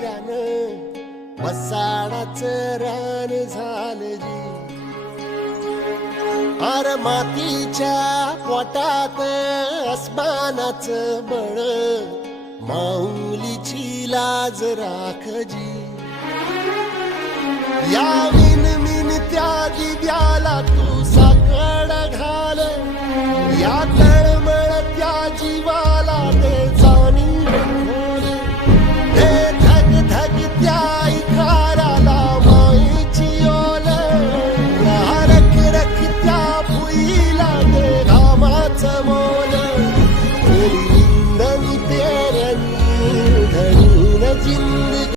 त्यानं. वसाडाचं रान झालं जी. अर मातीच्या पोटात अस्मानाचं बळ. माऊलीची लाज राखजी या विन मिन त्या दिव्याला तू साकड घाल. या